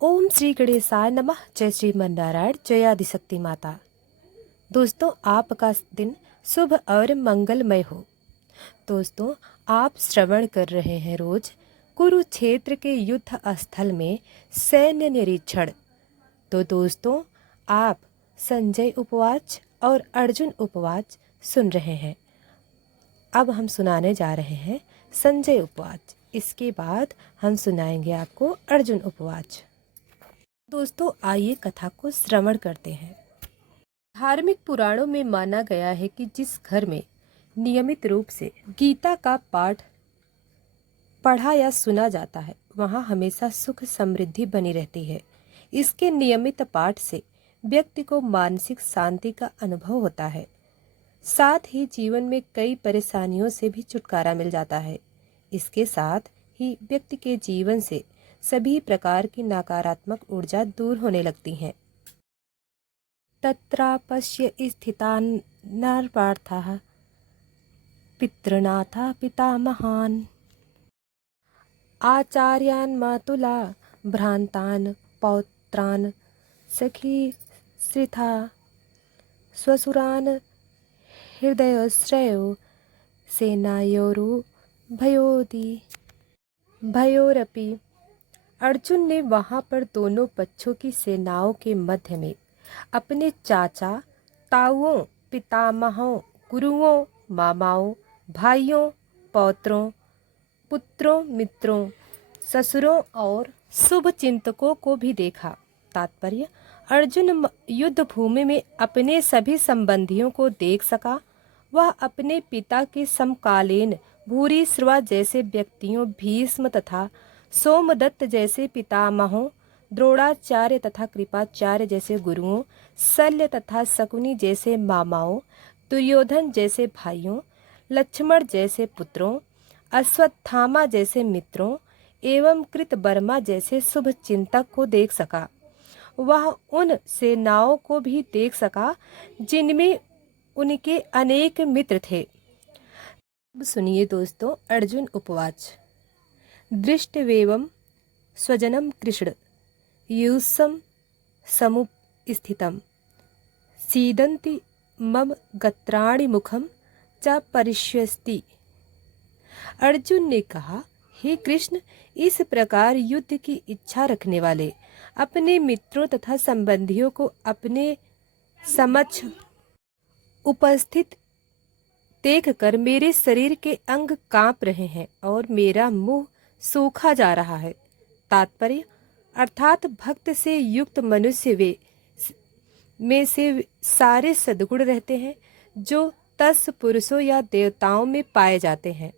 ओम श्री गणेशाय नमः। जय श्रीमन नारायण, जय आदिशक्ति माता। दोस्तों, आपका दिन शुभ और मंगलमय हो। दोस्तों, आप श्रवण कर रहे हैं रोज कुरुक्षेत्र के युद्ध स्थल में सैन्य निरीक्षण। तो दोस्तों, आप संजय उपवाच और अर्जुन उपवाच सुन रहे हैं। अब हम सुनाने जा रहे हैं संजय उपवाच। इसके बाद हम सुनाएंगे आपको अर्जुन उपवाच। दोस्तों, आइए कथा को श्रवण करते हैं। धार्मिक पुराणों में माना गया है कि जिस घर में नियमित रूप से गीता का पाठ पढ़ा या सुना जाता है, वहाँ हमेशा सुख समृद्धि बनी रहती है। इसके नियमित पाठ से व्यक्ति को मानसिक शांति का अनुभव होता है। साथ ही जीवन में कई परेशानियों से भी छुटकारा मिल जाता है। इसके साथ ही व्यक्ति के जीवन से सभी प्रकार की नकारात्मक ऊर्जा दूर होने लगती हैं। तत्रापश्य स्थितान् नरपार्थाः पितृनाथा पितामहान् आचार्यान् मातुला भ्रान्तान् पौत्रान् सखी श्रिथा स्वसुरान् हृदयश्रयो भयोरपि। अर्जुन ने वहां पर दोनों पक्षों की सेनाओं के मध्य में अपने चाचा, ताऊओं, पितामहों, गुरुओं, मामाओं, भाइयों, पौत्रों, पुत्रों, मित्रों, ससुरों और शुभ चिंतकों को भी देखा। तात्पर्य: अर्जुन युद्ध भूमि में अपने सभी संबंधियों को देख सका। वह अपने पिता के समकालीन भूरिश्रवा जैसे व्यक्तियों, भीष्म तथा सोमदत्त जैसे पितामहों, द्रोणाचार्य तथा कृपाचार्य जैसे गुरुओं, शल्य तथा शकुनी जैसे मामाओं, दुर्योधन जैसे भाइयों, लक्ष्मण जैसे पुत्रों, अश्वत्थामा जैसे मित्रों एवं कृतवर्मा जैसे शुभ चिंतक को देख सका। वह उन सेनाओं को भी देख सका जिनमें उनके अनेक मित्र थे। अब सुनिए दोस्तों, अर्जुन उपवाच। दृष्टवेवं स्वजनं कृष्ण यूसं समुपस्थितं सीदन्ति मम गत्राणि मुखं च परिष्यस्ति। अर्जुन ने कहा, हे कृष्ण, इस प्रकार युद्ध की इच्छा रखने वाले अपने मित्रों तथा संबंधियों को अपने समक्ष उपस्थित देखकर मेरे शरीर के अंग कांप रहे हैं और मेरा मुंह सूखा जा रहा है। तात्पर्य: अर्थात भक्त से युक्त मनुष्य वे में से सारे सद्गुण रहते हैं जो तस् पुरुषों या देवताओं में पाए जाते हैं,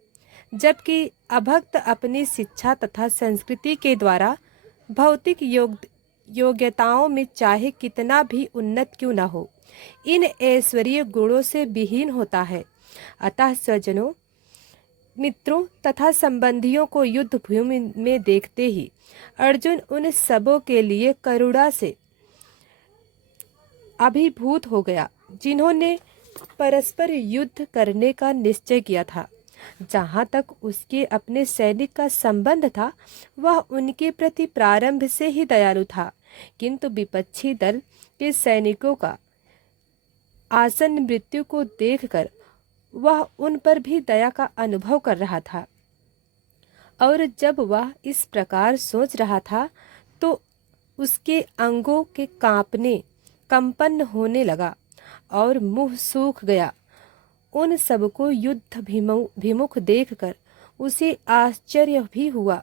जबकि अभक्त अपनी शिक्षा तथा संस्कृति के द्वारा भौतिक योग्यताओं में चाहे कितना भी उन्नत क्यों न हो, इन ऐश्वर्य गुणों से विहीन होता है। अतः स्वजनों, मित्रों तथा संबंधियों को युद्ध भूमि में देखते ही अर्जुन उन सबों के लिए करुणा से अभिभूत हो गया जिन्होंने परस्पर युद्ध करने का निश्चय किया था। जहाँ तक उसके अपने सैनिक का संबंध था, वह उनके प्रति प्रारंभ से ही दयालु था, किंतु विपक्षी दल के सैनिकों का आसन्न मृत्यु को देखकर वह उन पर भी दया का अनुभव कर रहा था। और जब वह इस प्रकार सोच रहा था तो उसके अंगों के कंपन होने लगा और मुंह सूख गया। उन सबको युद्ध विमुख देखकर उसे आश्चर्य भी हुआ।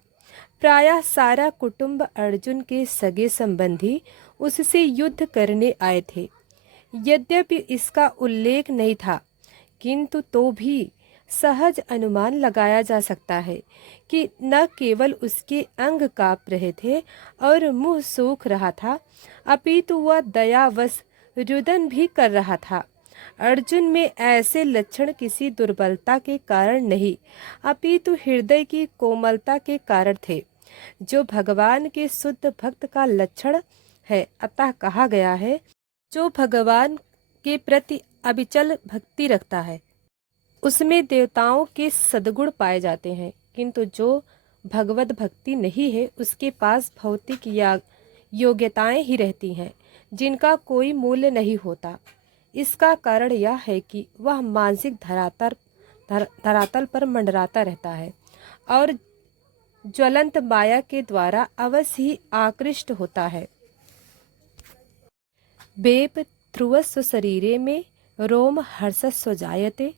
प्रायः सारा कुटुंब अर्जुन के सगे संबंधी उससे युद्ध करने आए थे। यद्यपि इसका उल्लेख नहीं था, किंतु तो भी सहज अनुमान लगाया जा सकता है कि न केवल उसके अंग कांप रहे थे और मुंह सूख रहा था, अपितु वह दयावश रुदन भी कर रहा था। अर्जुन में ऐसे लक्षण किसी दुर्बलता के कारण नहीं, अपितु हृदय की कोमलता के कारण थे, जो भगवान के शुद्ध भक्त का लक्षण है। अतः कहा गया है, जो भगवान के प्रति अविचल भक्ति रखता है उसमें देवताओं के सद्गुण पाए जाते हैं, किंतु जो भगवत भक्ति नहीं है उसके पास भौतिक योग्यताएं ही रहती हैं जिनका कोई मूल्य नहीं होता। इसका कारण यह है कि वह मानसिक धरातल पर मंडराता रहता है और ज्वलंत माया के द्वारा अवश्य ही आकृष्ट होता है। वेप ध्रुवस्व शरीरे में रोम हर्षस्व जायते,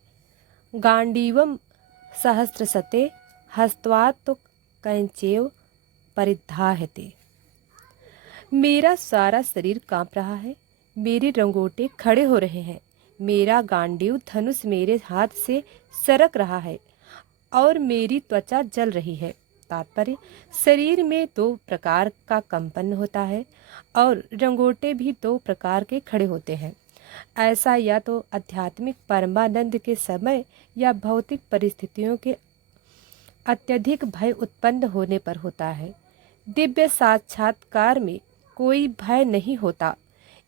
गांडीवम सहस्रशते हस्त्वात् तो कैंचेव परिधाहते। मेरा सारा शरीर कांप रहा है, मेरे रंगोटे खड़े हो रहे हैं, मेरा गांडीव धनुष मेरे हाथ से सरक रहा है और मेरी त्वचा जल रही है। तात्पर्य, शरीर में दो प्रकार का कंपन होता है और रंगोटे भी दो प्रकार के खड़े होते हैं। ऐसा या तो आध्यात्मिक परमानंद के समय या भौतिक परिस्थितियों के अत्यधिक भय उत्पन्न होने पर होता है। दिव्य साक्षात्कार में कोई भय नहीं होता।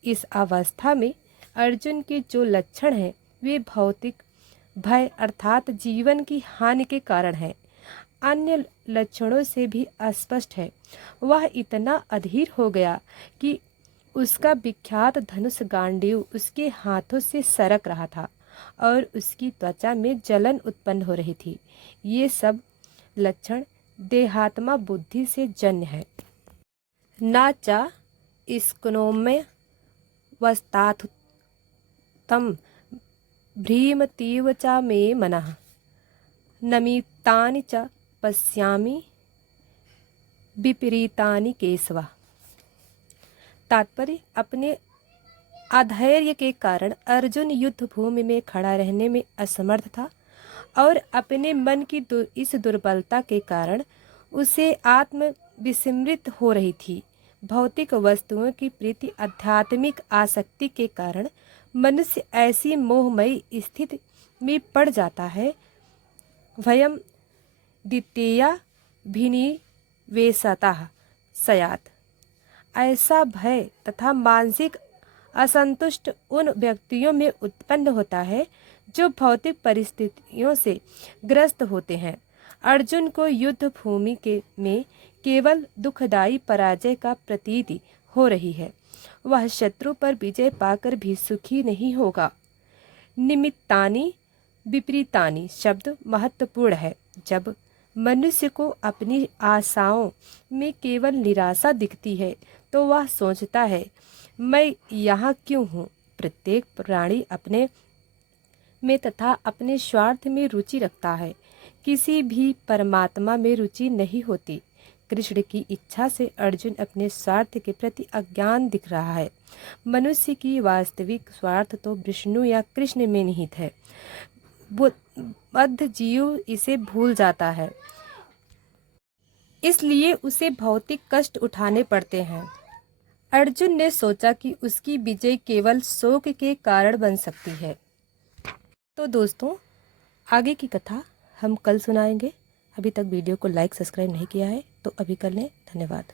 इस अवस्था में अर्जुन के जो लक्षण हैं वे भौतिक भय अर्थात जीवन की हानि के कारण हैं। अन्य लक्षणों से भी अस्पष्ट है। वह इतना अधीर हो गया कि उसका विख्यात धनुष गांडीव उसके हाथों से सरक रहा था और उसकी त्वचा में जलन उत्पन्न हो रही थी। ये सब लक्षण देहात्मा बुद्धि से जन्य है। नाचा स्कनोम्य वस्ताथ तम भ्रीमतीव च मे मनः नमितानि च पश्यामि विपरीतानि केशवा। तात्पर्य, अपने अधैर्य के कारण अर्जुन युद्ध भूमि में खड़ा रहने में असमर्थ था और अपने मन की इस दुर्बलता के कारण उसे आत्म विस्मृत हो रही थी। भौतिक वस्तुओं की प्रीति आध्यात्मिक आसक्ति के कारण मनुष्य ऐसी मोहमयी स्थिति में पड़ जाता है। भयम द्वितीया भिनिवेशतः स्यात्। ऐसा भय तथा मानसिक असंतुष्ट उन व्यक्तियों में उत्पन्न होता है जो भौतिक परिस्थितियों से ग्रस्त होते हैं। अर्जुन को युद्ध भूमि में केवल दुखदायी पराजय का प्रतीति हो रही है। वह शत्रु पर विजय पाकर भी सुखी नहीं होगा। निमित्तानि विपरीतानि शब्द महत्वपूर्ण है। जब मनुष्य को अपनी आशाओं में केवल निराशा दिखती है तो वह सोचता है, मैं यहाँ क्यों हूँ। प्रत्येक प्राणी अपने में तथा अपने स्वार्थ में रुचि रखता है, किसी भी परमात्मा में रुचि नहीं होती। कृष्ण की इच्छा से अर्जुन अपने स्वार्थ के प्रति अज्ञान दिख रहा है। मनुष्य की वास्तविक स्वार्थ तो विष्णु या कृष्ण में निहित है। बद्ध जीव इसे भूल जाता है, इसलिए उसे भौतिक कष्ट उठाने पड़ते हैं। अर्जुन ने सोचा कि उसकी विजय केवल शोक के कारण बन सकती है। तो दोस्तों, आगे की कथा हम कल सुनाएंगे। अभी तक वीडियो को लाइक सब्सक्राइब नहीं किया है तो अभी कर लें। धन्यवाद।